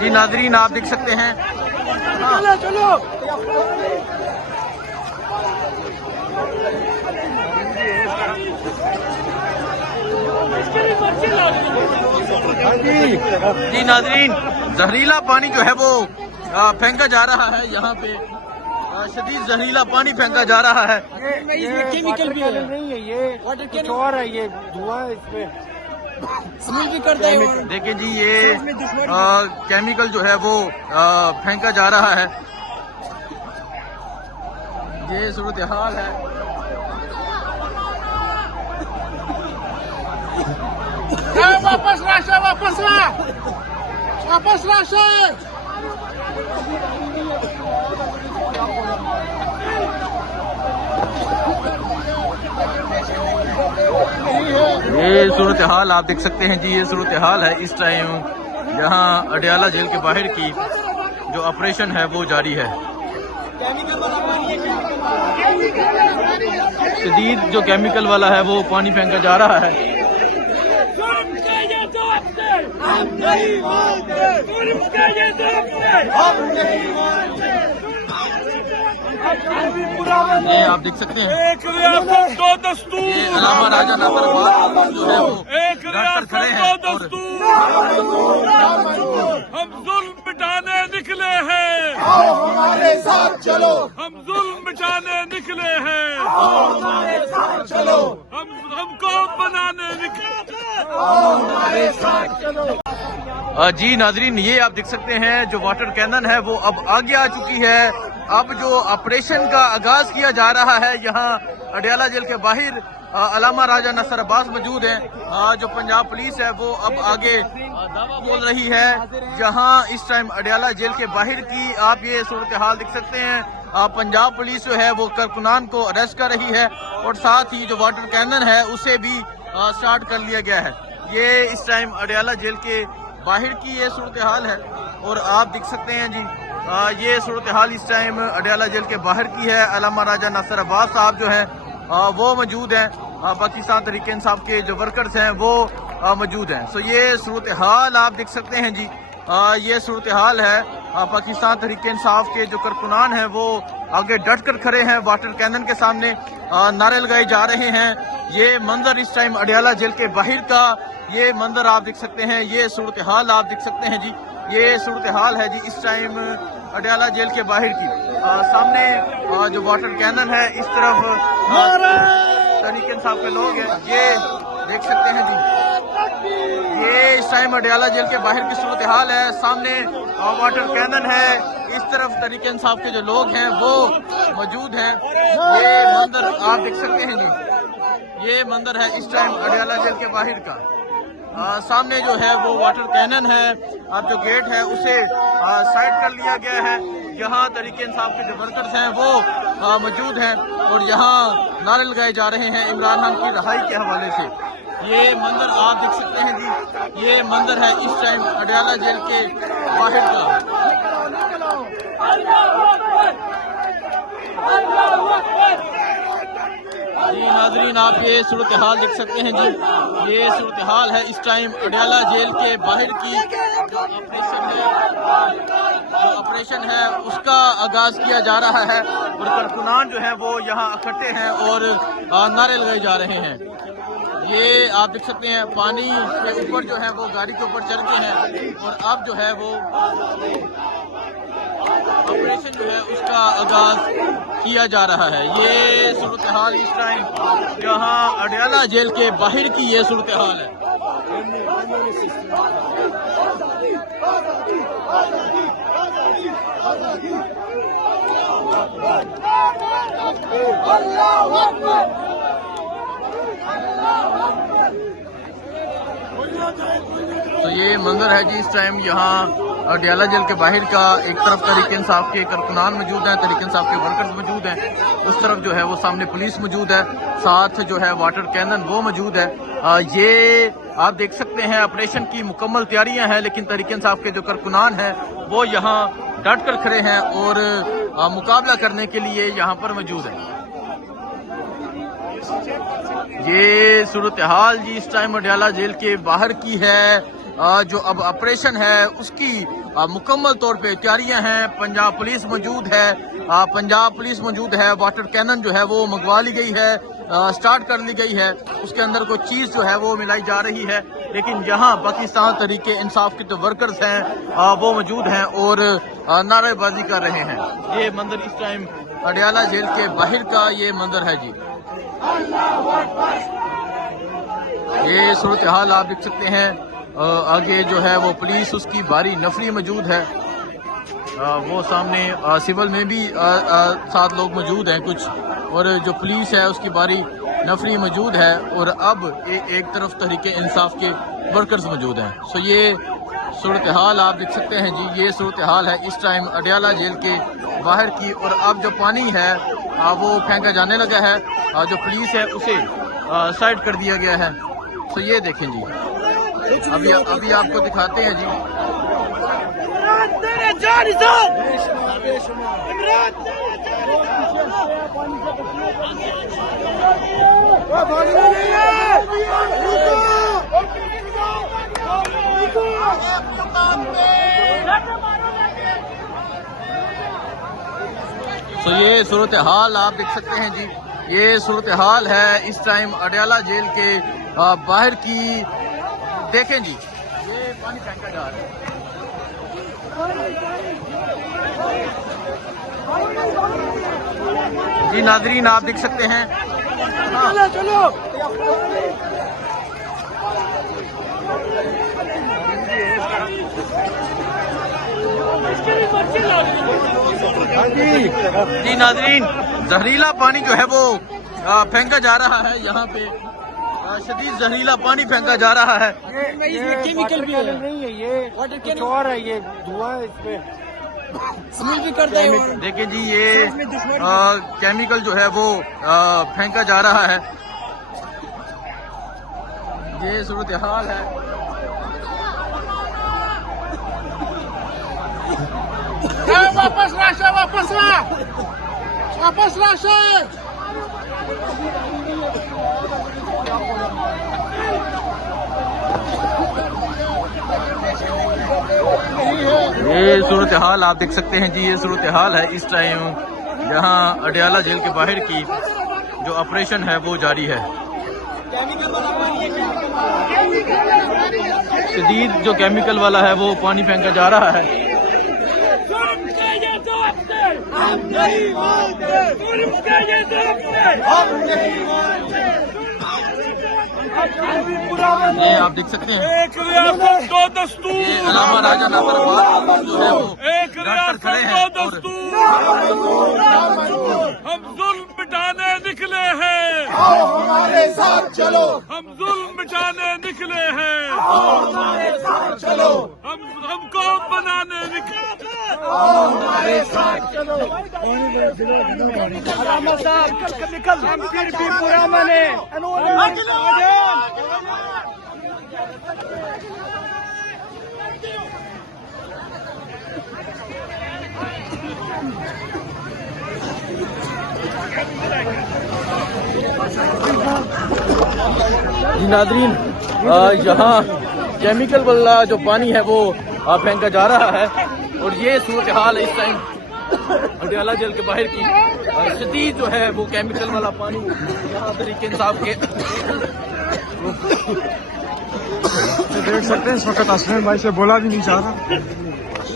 जी नाजरीन आप देख सकते हैं। जी नाजरीन जहरीला पानी जो है वो फेंका जा रहा है, यहाँ पे शदीद जहरीला पानी फेंका जा रहा है। ये केमिकल भी नहीं है, ये कुछ और है, ये धुआं है, इसमें स्मेल भी करता है। देखिए जी ये केमिकल जो है वो फेंका जा रहा है, ये सूरत हाल है। वापस लाशा, वापस ला, वापस लाशा। ये सूरत हाल आप देख सकते हैं जी, ये सूरत हाल है इस टाइम यहाँ अडयाला जेल के बाहर की जो ऑपरेशन है वो जारी है। शदीद जो केमिकल वाला है वो पानी फेंका जा रहा है। ये आप देख सकते हैं, ये अलामा राजा नासर अब्बास जो है वो डट कर खड़े हैं और हम जुल्म मिटाने निकले हैं, आओ हमारे साथ चलो, हम जुल्म मिटाने निकले हैं, आओ हमारे साथ चलो, हमको बनाने निकले हैं, आओ हमारे साथ चलो। जी नाजरीन ये आप देख सकते हैं जो वाटर कैनन है वो अब आगे आ चुकी है। अब जो ऑपरेशन का आगाज किया जा रहा है यहाँ अडयाला जेल के बाहर अलामा राजा नासर अब्बास मौजूद हैं। जो पंजाब पुलिस है वो अब आगे दावा बोल रही है। जहाँ इस टाइम अडयाला जेल के बाहर की आप ये सूरत हाल देख सकते हैं, पंजाब पुलिस जो है वो कारकुनान को अरेस्ट कर रही है और साथ ही जो वाटर कैनन है उसे भी स्टार्ट कर लिया गया है। ये इस टाइम अडयाला जेल के बाहर की ये सूरत हाल है और आप देख सकते हैं जी ये सूरत हाल इस टाइम अडयाला जेल के बाहर की है। अलामा राजा नासर अब्बास साहब जो हैं वो मौजूद हैं, पाकिस्तान तहरीक इंसाफ के जो वर्कर्स हैं वो मौजूद हैं। सो ये सूरत हाल आप देख सकते हैं जी, ये सूरत हाल है। पाकिस्तान तहरीक इंसाफ के जो कारकुनान हैं वो आगे डट कर खड़े हैं, वाटर कैनन के सामने नारे लगाए जा रहे हैं। ये मंजर इस टाइम अडयाला जेल के बाहर का ये मंजर आप देख सकते हैं, ये सूरत हाल आप देख सकते हैं जी, ये सूरत हाल है जी इस टाइम अडयाला जेल के बाहर की। सामने जो वाटर कैनन है, इस तरफ तहरीक इंसाफ के लोग हैं, ये देख सकते हैं जी, ये इस टाइम अडयाला जेल के बाहर की सूरत हाल है। सामने वाटर कैनन है, इस तरफ तहरीक इंसाफ के जो लोग हैं वो मौजूद हैं। ये मंजर आप देख सकते हैं जी, ये मंजर है इस टाइम अडयाला जेल के बाहर का। सामने जो है वो वाटर कैनन है, अब जो गेट है उसे साइड कर लिया गया है। यहाँ तहरीक इंसाफ के जो वर्कर्स हैं वो मौजूद हैं और यहाँ नारे लगाए जा रहे हैं इमरान खान की रहाई के हवाले से। ये मंजर आप देख सकते हैं जी, ये मंजर है इस टाइम अडयाला जेल के बाहर का। जी नाजरीन आप ये सूरत हाल देख सकते हैं जी, ये सूरत हाल है इस टाइम अडयाला जेल के बाहर की। जो ऑपरेशन है उसका आगाज किया जा रहा है और कारकुनान जो है वो यहाँ इकट्ठे हैं और नारे लगाए जा रहे हैं। ये आप देख सकते हैं पानी के ऊपर जो है वो गाड़ी के ऊपर चढ़ के हैं और अब जो है वो ऑपरेशन जो है उसका आगाज किया जा रहा है। ये सूरत हाल इस टाइम यहाँ अडयाला जेल के बाहर की ये सूरत हाल है। तो ये मंजर है जी इस टाइम यहाँ अडयाला जेल के बाहर का। एक तरफ तहरीक इंसाफ के कारकुनान मौजूद हैं, तहरीक इंसाफ के वर्कर्स मौजूद हैं, उस तरफ जो है वो सामने पुलिस मौजूद है, साथ जो है वाटर कैनन वो मौजूद है। ये आप देख सकते हैं ऑपरेशन की मुकम्मल तैयारियां हैं, लेकिन तहरीक इंसाफ के जो कारकुनान हैं वो यहाँ डट कर खड़े हैं और मुकाबला करने के लिए यहाँ पर मौजूद है। ये सूरत हाल जी इस टाइम अडयाला जेल के बाहर की है। जो अब ऑपरेशन है उसकी मुकम्मल तौर पे तैयारियां हैं। पंजाब पुलिस मौजूद है, वाटर कैनन जो है वो मंगवा ली गई है, स्टार्ट कर ली गई है। उसके अंदर कोई चीज़ जो है वो मिलाई जा रही है, लेकिन यहाँ पाकिस्तान तहरीके इंसाफ के जो वर्कर्स हैं वो मौजूद हैं और नारेबाजी कर रहे हैं। ये मंदिर इस टाइम अडयाला जेल के बाहर का ये मंदिर है जी। ये सूरत हाल आप देख सकते हैं। आगे जो है वो पुलिस उसकी भारी नफरी मौजूद है। वो सामने सिविल में भी 7 लोग मौजूद हैं कुछ, और जो पुलिस है उसकी भारी नफरी मौजूद है। और अब एक तरफ तहरीके इंसाफ के वर्कर्स मौजूद हैं। सो ये सूरत हाल आप देख सकते हैं जी। ये सूरत हाल है इस टाइम अडयाला जेल के बाहर की। और अब जो पानी है वो फेंका जाने लगा है, जो पुलिस है उसे साइड कर दिया गया है। तो ये देखें जी, अभी आपको दिखाते हैं जी। तो ये सूरत हाल आप देख सकते हैं जी। ये सूरत हाल है इस टाइम अडयाला जेल के बाहर की। देखें जी, ये पानी फेंका जा रहा है। जी नाजरीन आप देख सकते हैं। चलो जी नाजरीन, जहरीला पानी जो है वो फेंका जा रहा है। यहाँ पे शदीद जहरीला पानी फेंका जा रहा है। ये केमिकल भी नहीं है, ये वाटर कुछ और है, ये धुआं है, इसमें स्मेल भी करता है। देखिए जी, ये केमिकल जो है वो फेंका जा रहा है। ये सूरत हाल है। वापस लाशा, वापस ला, वापस लाशा। ये सूरत हाल आप देख सकते हैं जी। ये सूरत हाल है इस टाइम यहाँ अडयाला जेल के बाहर की। जो ऑपरेशन है वो जारी है। शदीद जो केमिकल वाला है वो पानी फेंका जा रहा है। ये आप देख सकते हैं। एक रियासत दो दस्तूर। ये अलामा राजा नफर जो है वो एक रियासत खड़े हैं दो दस्तूर। हम जुल्म मिटाने निकले हैं, हमारे साथ चलो, हम जुल्म मिटाने निकले हैं, हमारे साथ चलो, हम कौम बनाने निकले हैं। हमारे साथ चलो। निकल, हम फिर भी पूरा मने। जी नाजरीन, यहाँ केमिकल वाला जो पानी है वो फेंका जा रहा है। और ये सूरत हाल है इस टाइम अडयाला जेल के बाहर की। शदीद जो है वो केमिकल वाला पानी यहाँ तरीके इंसाफ के देख सकते हैं। इस वक्त आसमान भाई से बोला भी नहीं जा रहा।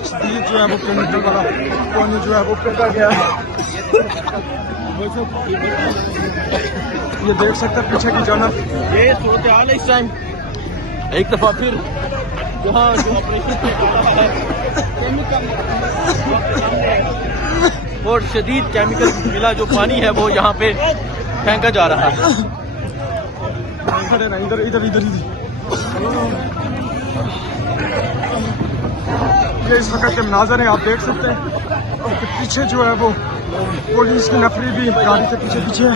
शदीद जो है वो केमिकल वाला पानी जो है वो फेंका गया है। ये देख सकते हैं पीछे की जानब। ये सूरत हाल है इस टाइम। एक दफा फिर यहाँ जो ऑपरेशन और शदीद केमिकल मिला जो पानी है वो यहाँ पे फेंका जा रहा है। खड़े ना, इधर इधर इधर इधर। ये इस वक्त के मनाज़र हैं, आप देख सकते हैं। और पीछे जो है वो पुलिस की नफरी भी गाड़ी के पीछे पीछे है।